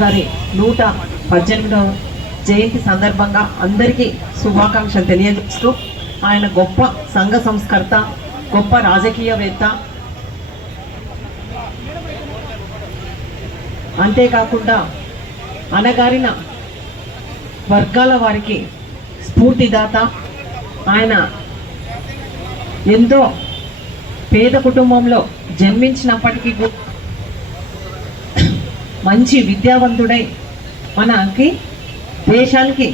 గారి నూట పద్దెనిమిదవ జయంతి సందర్భంగా అందరికీ శుభాకాంక్షలు తెలియజేస్తూ ఆయన గొప్ప సంఘ సంస్కర్త గొప్ప రాజకీయవేత్త. అంతేకాకుండా అనగారిన వర్గాల వారికి స్ఫూర్తిదాత. ఆయన ఎంతో పేద కుటుంబంలో జన్మించినప్పటికీ కూడా మంచి విద్యావంతుడై మనకి దేశానికి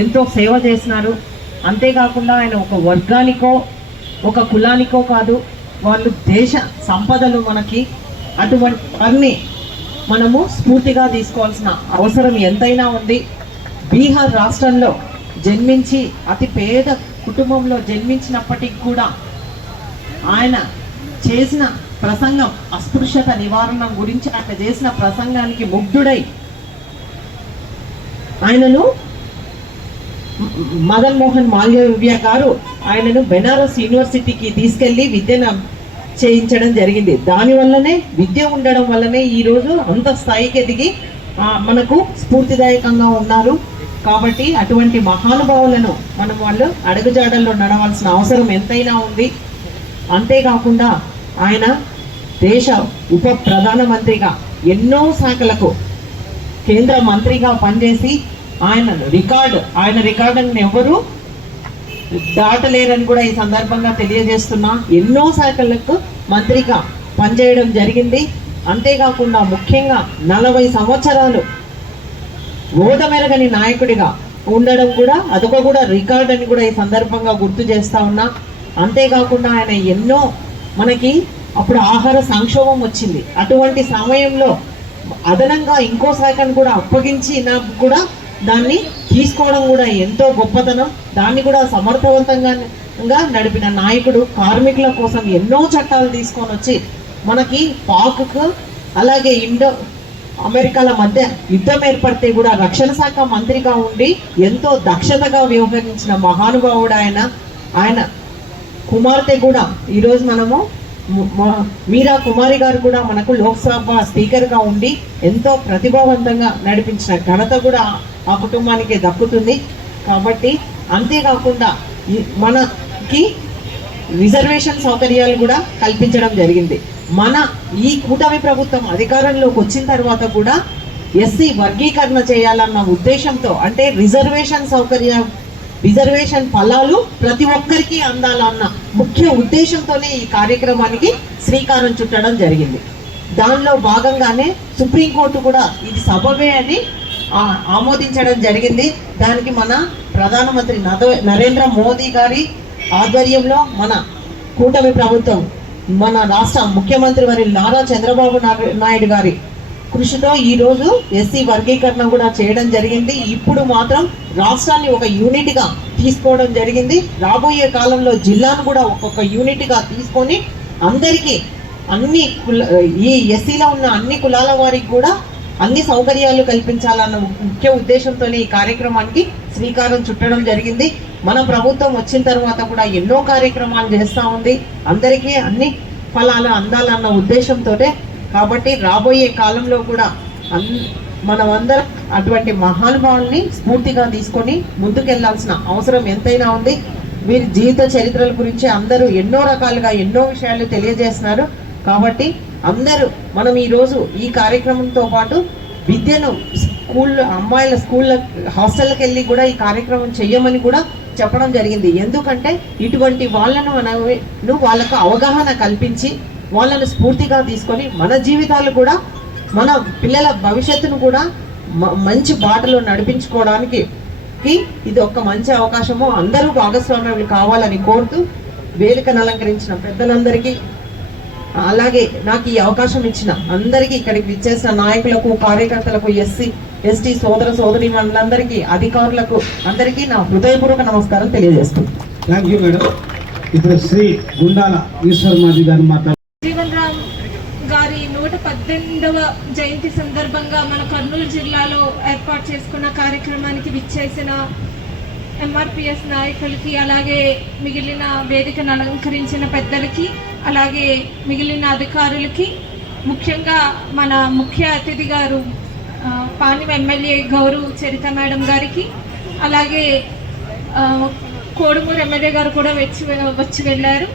ఎంతో సేవ చేసినారు. అంతేకాకుండా ఆయన ఒక వర్గానికో ఒక కులానికో కాదు వాళ్ళు దేశ సంపదలు మనకి అటువంటి వారిని మనము స్ఫూర్తిగా తీసుకోవాల్సిన అవసరం ఎంతైనా ఉంది. బీహార్ రాష్ట్రంలో జన్మించి అతి పేద కుటుంబంలో జన్మించినప్పటికీ కూడా ఆయన చేసిన ప్రసంగం అస్పృశ్యత నివారణ గురించి ఆయన చేసిన ప్రసంగానికి ముగ్ధుడై ఆయనను మదన్ మోహన్ మాల్యవ్య గారు ఆయనను బెనారస్ యూనివర్సిటీకి తీసుకెళ్ళి విద్యను చేయించడం జరిగింది. దానివల్లనే విద్య ఉండడం వల్లనే ఈ రోజు అంత స్థాయికి ఎదిగి ఆ, మనకు స్ఫూర్తిదాయకంగా ఉన్నారు. కాబట్టి అటువంటి మహానుభావులను మనం వాళ్ళు అడుగుజాడల్లో నడవాల్సిన అవసరం ఎంతైనా ఉంది. అంతేకాకుండా ఆయన దేశ ఉప ప్రధానమంత్రిగా ఎన్నో శాఖలకు కేంద్ర మంత్రిగా పనిచేసి ఆయన రికార్డు ఆయన రికార్డుని ఎవరు దాటలేరని కూడా ఈ సందర్భంగా తెలియజేస్తున్నా. ఎన్నో శాఖలకు మంత్రిగా పనిచేయడం జరిగింది. అంతేకాకుండా ముఖ్యంగా నలభై సంవత్సరాలు ఓదమెరగని నాయకుడిగా ఉండడం కూడా అదొక కూడా రికార్డ్ అని కూడా ఈ సందర్భంగా గుర్తు చేస్తా ఉన్నా. అంతేకాకుండా ఆయన ఎన్నో మనకి అప్పుడు ఆహార సంక్షోభం వచ్చింది. అటువంటి సమయంలో అదనంగా ఇంకో శాఖను కూడా అప్పగించి నాకు కూడా దాన్ని తీసుకోవడం కూడా ఎంతో గొప్పతనం. దాన్ని కూడా సమర్థవంతంగా నడిపిన నాయకుడు కార్మికుల కోసం ఎన్నో చట్టాలు తీసుకొని వచ్చి మనకి పాక్కు అలాగే ఇండో అమెరికాల మధ్య యుద్ధం ఏర్పడితే కూడా రక్షణ శాఖ మంత్రిగా ఉండి ఎంతో దక్షతగా వ్యవహరించిన మహానుభావుడు ఆయన. ఆయన కుమార్తె కూడా ఈరోజు మనము మీరా కుమారి గారు కూడా మనకు లోక్సభ స్పీకర్గా ఉండి ఎంతో ప్రతిభావంతంగా నడిపించిన ఘనత కూడా ఆ కుటుంబానికి దక్కుతుంది. కాబట్టి అంతేకాకుండా మనకి రిజర్వేషన్ సౌకర్యాలు కూడా కల్పించడం జరిగింది. మన ఈ కూటమి ప్రభుత్వం అధికారంలోకి వచ్చిన తర్వాత కూడా ఎస్సీ వర్గీకరణ చేయాలన్న ఉద్దేశంతో అంటే రిజర్వేషన్ సౌకర్యం రిజర్వేషన్ ఫలాలు ప్రతి ఒక్కరికి అందాలన్న ముఖ్య ఉద్దేశంతోనే ఈ కార్యక్రమానికి శ్రీకారం చుట్టడం జరిగింది. దానిలో భాగంగానే సుప్రీంకోర్టు కూడా ఇది సబబే అని ఆమోదించడం జరిగింది. దానికి మన ప్రధానమంత్రి నరేంద్ర మోదీ గారి ఆధ్వర్యంలో మన కూటమి ప్రభుత్వం మన రాష్ట్ర ముఖ్యమంత్రి వారి నారా చంద్రబాబు నాయుడు గారి కృషితో ఈరోజు ఎస్సీ వర్గీకరణ కూడా చేయడం జరిగింది. ఇప్పుడు మాత్రం రాష్ట్రాన్ని ఒక యూనిట్గా తీసుకోవడం జరిగింది. రాబోయే కాలంలో జిల్లాను కూడా ఒక్కొక్క యూనిట్గా తీసుకొని అందరికీ అన్ని కుల ఈ ఎస్సీలో ఉన్న అన్ని కులాల వారికి కూడా అన్ని సౌకర్యాలు కల్పించాలన్న ముఖ్య ఉద్దేశంతోనే ఈ కార్యక్రమానికి శ్రీకారం చుట్టడం జరిగింది. మన ప్రభుత్వం వచ్చిన తర్వాత కూడా ఎన్నో కార్యక్రమాలు చేస్తూ ఉంది. అందరికీ అన్ని ఫలాలు అందాలన్న ఉద్దేశంతోనే కాబట్టి రాబోయే కాలంలో కూడా అన్ మనమందరం అటువంటి మహానుభావుల్ని స్ఫూర్తిగా తీసుకొని ముందుకెళ్ళాల్సిన అవసరం ఎంతైనా ఉంది. వీరి జీవిత చరిత్రల గురించి అందరూ ఎన్నో రకాలుగా ఎన్నో విషయాలు తెలియజేస్తున్నారు. కాబట్టి అందరూ మనం ఈరోజు ఈ కార్యక్రమంతో పాటు విద్యను స్కూల్ అమ్మాయిల స్కూళ్ళ హాస్టల్కి వెళ్ళి కూడా ఈ కార్యక్రమం చెయ్యమని కూడా చెప్పడం జరిగింది. ఎందుకంటే ఇటువంటి వాళ్ళను మనం వాళ్ళకు అవగాహన కల్పించి వాళ్ళను స్ఫూర్తిగా తీసుకొని మన జీవితాలు కూడా మన పిల్లల భవిష్యత్తును కూడా మ- మంచి బాటలో నడిపించుకోవడానికి ఇది ఒక మంచి అవకాశము. అందరూ భాగస్వామ్యులు కావాలని కోరుతూ వేలికను అలంకరించిన పెద్దలందరికీ అలాగే నాకు ఈ అవకాశం ఇచ్చిన అందరికీ ఇక్కడికి విచ్చేసిన నాయకులకు కార్యకర్తలకు ఎస్సీ ఎస్టీ సోదర సోదరి వాళ్ళందరికీ అధికారులకు అందరికీ నా హృదయపూర్వక నమస్కారం తెలియజేస్తుంది థ్యాంక్ యూ మేడం ఇప్పుడు శ్రీ గుండాల ఈశ్వర్మాజీ గారు మాట్లాడుతున్నారు. జీవన్ రామ్ గారి నూట పద్దెనిమిదవ జయంతి సందర్భంగా మన కర్నూలు జిల్లాలో ఏర్పాటు చేసుకున్న కార్యక్రమానికి విచ్చేసిన ఎంఆర్పిఎస్ నాయకులకి అలాగే మిగిలిన వేదికను అలంకరించిన పెద్దలకి అలాగే మిగిలిన అధికారులకి ముఖ్యంగా మన ముఖ్య అతిథి గారు ఆ, పాణ్యం ఎమ్మెల్యే గౌరవ్ చరిత మేడం గారికి అలాగే కోడుమూరు ఎమ్మెల్యే గారు కూడా వచ్చి వచ్చి వెళ్ళారు.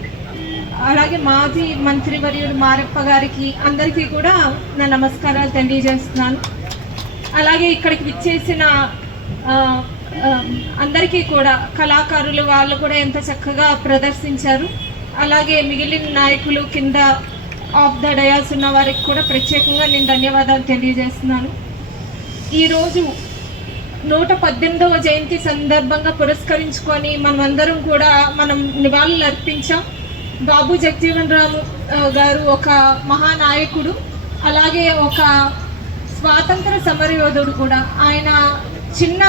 అలాగే మాజీ మంత్రివర్యుడు మారప్ప గారికి అందరికీ కూడా నా నమస్కారాలు తెలియజేస్తున్నాను. అలాగే ఇక్కడికి విచ్చేసిన అందరికీ కూడా కళాకారులు వాళ్ళు కూడా ఎంత చక్కగా ప్రదర్శించారు. అలాగే మిగిలిన నాయకులు కింద ఆఫ్ ద డయాస్ ఉన్న వారికి కూడా ప్రత్యేకంగా నేను ధన్యవాదాలు తెలియజేస్తున్నాను. ఈరోజు నూట పద్దెనిమిదవ జయంతి సందర్భంగా పురస్కరించుకొని మనమందరం కూడా మనం నివాళులు అర్పించాం బాబు జగజీవన్ రాము గారు ఒక మహానాయకుడు అలాగే ఒక స్వాతంత్ర సమరయోధుడు కూడా. ఆయన చిన్న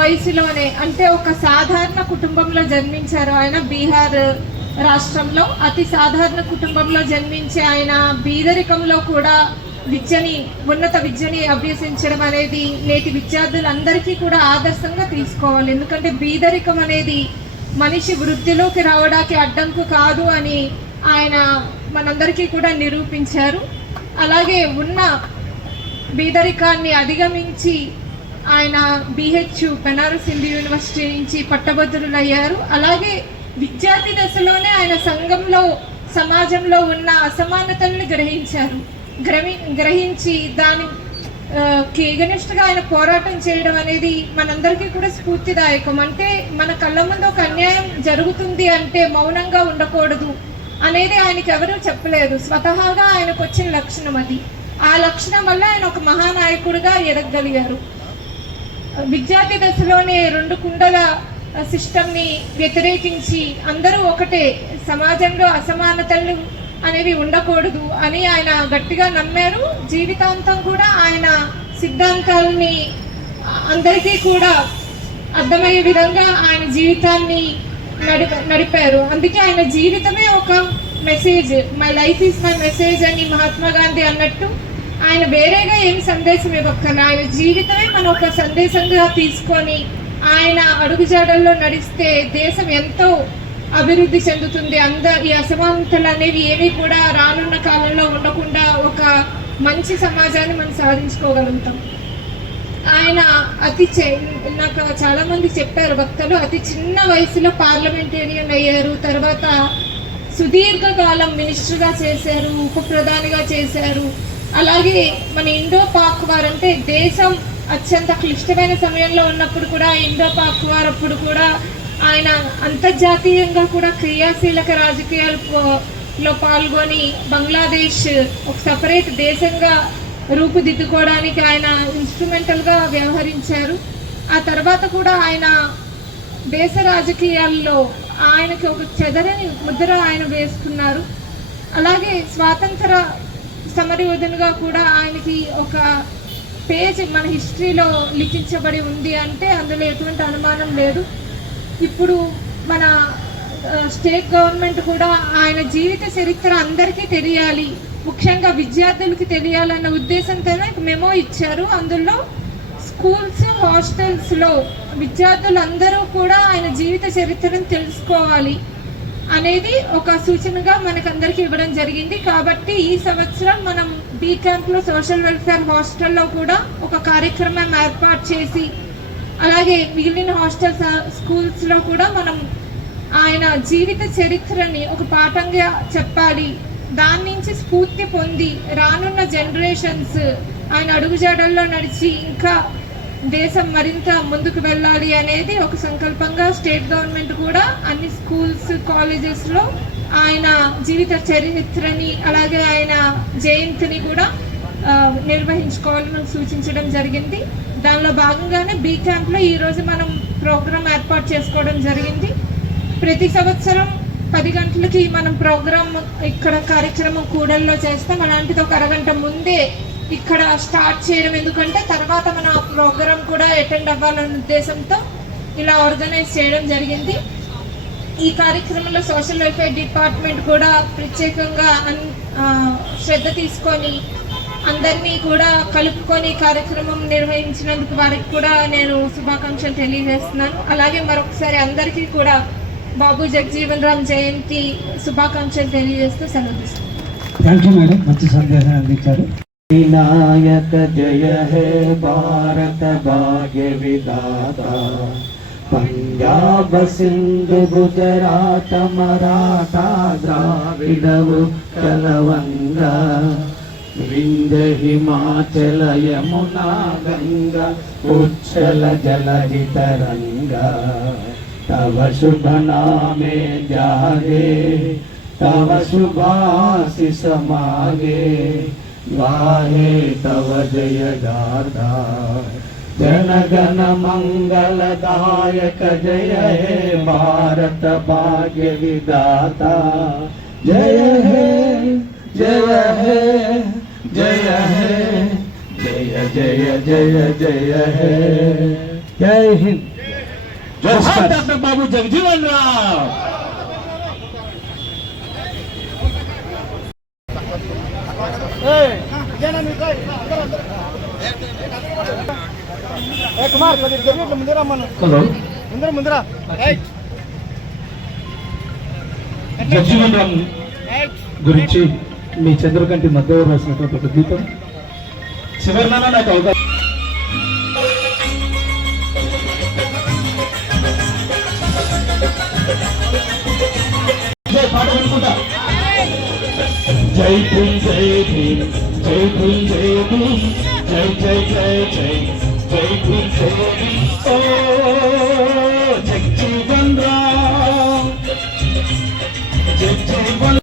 వయసులోనే అంటే ఒక సాధారణ కుటుంబంలో జన్మించారు ఆయన బీహార్ రాష్ట్రంలో. అతి సాధారణ కుటుంబంలో జన్మించి ఆయన బీదరికంలో కూడా విద్యని ఉన్నత విద్యని అభ్యసించడం అనేది నేటి విద్యార్థులందరికీ కూడా ఆదర్శంగా తీసుకోవాలి. ఎందుకంటే బీదరికం అనేది మనిషి వృద్ధిలోకి రావడానికి అడ్డంకు కాదు అని ఆయన మనందరికీ కూడా నిరూపించారు. అలాగే ఉన్న బీదరికాన్ని అధిగమించి ఆయన బీహెచ్ బెనారస్ హిందూ యూనివర్సిటీ నుంచి పట్టభద్రులు అయ్యారు అలాగే విద్యార్థి దశలోనే ఆయన సంఘంలో సమాజంలో ఉన్న అసమానతల్ని గ్రహించారు. గ్రహి గ్రహించి దాని ఎగనిస్ట్గా ఆయన పోరాటం చేయడం అనేది మనందరికీ కూడా స్ఫూర్తిదాయకం. అంటే మన కళ్ళ ముందు ఒక అన్యాయం జరుగుతుంది అంటే మౌనంగా ఉండకూడదు అనేది ఆయనకి ఎవరూ చెప్పలేదు. స్వతహాగా ఆయనకు వచ్చిన లక్షణం అది. ఆ లక్షణం వల్ల ఆయన ఒక మహానాయకుడిగా ఎదగగలిగారు విద్యార్థి దశలోనే రెండు కుండల సిస్టమ్ని వ్యతిరేకించి అందరూ ఒకటే సమాజంలో అసమానతలు అనేవి ఉండకూడదు అని ఆయన గట్టిగా నమ్మారు. జీవితాంతం కూడా ఆయన సిద్ధాంతాలని అందరికీ కూడా అర్థమయ్యే విధంగా ఆయన జీవితాన్ని నడిప నడిపారు. అందుకే ఆయన జీవితమే ఒక message. My life is my message అని మహాత్మా గాంధీ అన్నట్టు ఆయన వేరేగా ఏం సందేశం ఇవ్వక్కర్ ఆయన జీవితమే మనం ఒక సందేశంగా తీసుకొని ఆయన అడుగుజాడల్లో నడిస్తే దేశం ఎంతో అభివృద్ధి చెందుతుంది. అంద ఈ అసమానతలు అనేవి ఏవి కూడా రానున్న కాలంలో ఉండకుండా ఒక మంచి సమాజాన్ని మనం సాధించుకోగలుగుతాం. ఆయన అతి నాకు చాలా మంది చెప్పారు భక్తులు అతి చిన్న వయసులో పార్లమెంటేరియన్ అయ్యారు తర్వాత సుదీర్ఘకాలం మినిస్టర్గా చేశారు ఉప ప్రధానిగా చేశారు. అలాగే మన ఇండో పాక్ వారంటే దేశం అత్యంత క్లిష్టమైన సమయంలో ఉన్నప్పుడు కూడా ఇండో పాక్ వారు అప్పుడు కూడా ఆయన అంతర్జాతీయంగా కూడా క్రియాశీలక రాజకీయాలు పాల్గొని బంగ్లాదేశ్ ఒక సపరేట్ దేశంగా రూపుదిద్దుకోవడానికి ఆయన ఇన్స్ట్రుమెంటల్గా వ్యవహరించారు. ఆ తర్వాత కూడా ఆయన దేశ రాజకీయాల్లో ఆయనకి ఒక చెదరని ముద్ర ఆయన వేసుకున్నారు. అలాగే స్వాతంత్ర సమరయోధునిగా కూడా ఆయనకి ఒక పేజ్ మన హిస్టరీలో లిఖించబడి ఉంది అంటే అందులో ఎటువంటి అనుమానం లేదు. ఇప్పుడు మన స్టేట్ గవర్నమెంట్ కూడా ఆయన జీవిత చరిత్ర అందరికీ తెలియాలి. ముఖ్యంగా విద్యార్థులకి తెలియాలన్న ఉద్దేశంతోనే మెమో ఇచ్చారు. అందులో స్కూల్స్ హాస్టల్స్లో విద్యార్థులందరూ కూడా ఆయన జీవిత చరిత్రను తెలుసుకోవాలి అనేది ఒక సూచనగా మనకందరికీ ఇవ్వడం జరిగింది. కాబట్టి ఈ సంవత్సరం మనం బీ క్యాంప్లో సోషల్ వెల్ఫేర్ హాస్టల్లో కూడా ఒక కార్యక్రమం ఏర్పాటు చేసి అలాగే మిగిలిన హాస్టల్స్ స్కూల్స్లో కూడా మనం ఆయన జీవిత చరిత్రని ఒక పాఠంగా చెప్పాలి. దాని నుంచి స్ఫూర్తి పొంది రానున్న జనరేషన్స్ ఆయన అడుగుజాడల్లో నడిచి ఇంకా దేశం మరింత ముందుకు వెళ్ళాలి అనేది ఒక సంకల్పంగా స్టేట్ గవర్నమెంట్ కూడా అన్ని స్కూల్స్ కాలేజెస్లో ఆయన జీవిత చరిత్రని అలాగే ఆయన జయంతిని కూడా నిర్వహించుకోవాలని సూచించడం జరిగింది. దానిలో భాగంగానే బీ క్యాంప్లో ఈరోజు మనం ప్రోగ్రాం ఏర్పాటు చేసుకోవడం జరిగింది. ప్రతి సంవత్సరం పది గంటలకి మనం ప్రోగ్రాం ఇక్కడ కార్యక్రమం కూడల్లో చేస్తాం. అలాంటిది ఒక అరగంట ముందే ఇక్కడ స్టార్ట్ చేయడం. ఎందుకంటే తర్వాత మనం ఆ కూడా అటెండ్ అవ్వాలనే ఉద్దేశంతో ఇలా ఆర్గనైజ్ చేయడం జరిగింది. ఈ కార్యక్రమంలో సోషల్ వెల్ఫేర్ డిపార్ట్మెంట్ కూడా ప్రత్యేకంగా అన్- శ్రద్ధ తీసుకొని అందరినీ కూడా కలుపుకొని కార్యక్రమం నిర్వహించినందుకు వారికి కూడా నేను శుభాకాంక్షలు తెలియజేస్తున్నాను. అలాగే మరొకసారి అందరికీ కూడా బాబు జగజీవన్ రామ్ జయంతి శుభాకాంక్షలు తెలియజేస్తూ సెలవు వినాయక జయ హే భారత భాగ్య విదాత పంజాబ సింధు గుజరాత మరాఠా ద్రావిడవు కలవంగా. वंगा विंध्य हिमाचल यमुना गंगा उच्छल जलधि तरंगा तव शुभ नामे जागे तव शुभाशिष मागे गाहे तव जय गाथा जन गण मंगलदायक जय हे भारत भाग्य विदाता जय हे जय हे जय हे जय जय जय जय हे जय हिंद जय डॉक्टर बाबू जगजीवन राव హలో జగజీవన్ రామ్ గురించి మీ చంద్రకంటి మధ్యవ రాసినటువంటి ఒక గీతం. చివరిలో నాకు అవకాశం. పాట వినుకుంటా జై భీమ్ జై భీమ్ జై భీమ్ జై భీమ్. జై జై జై జై జై భీమ్ జై భీమ్. ఓ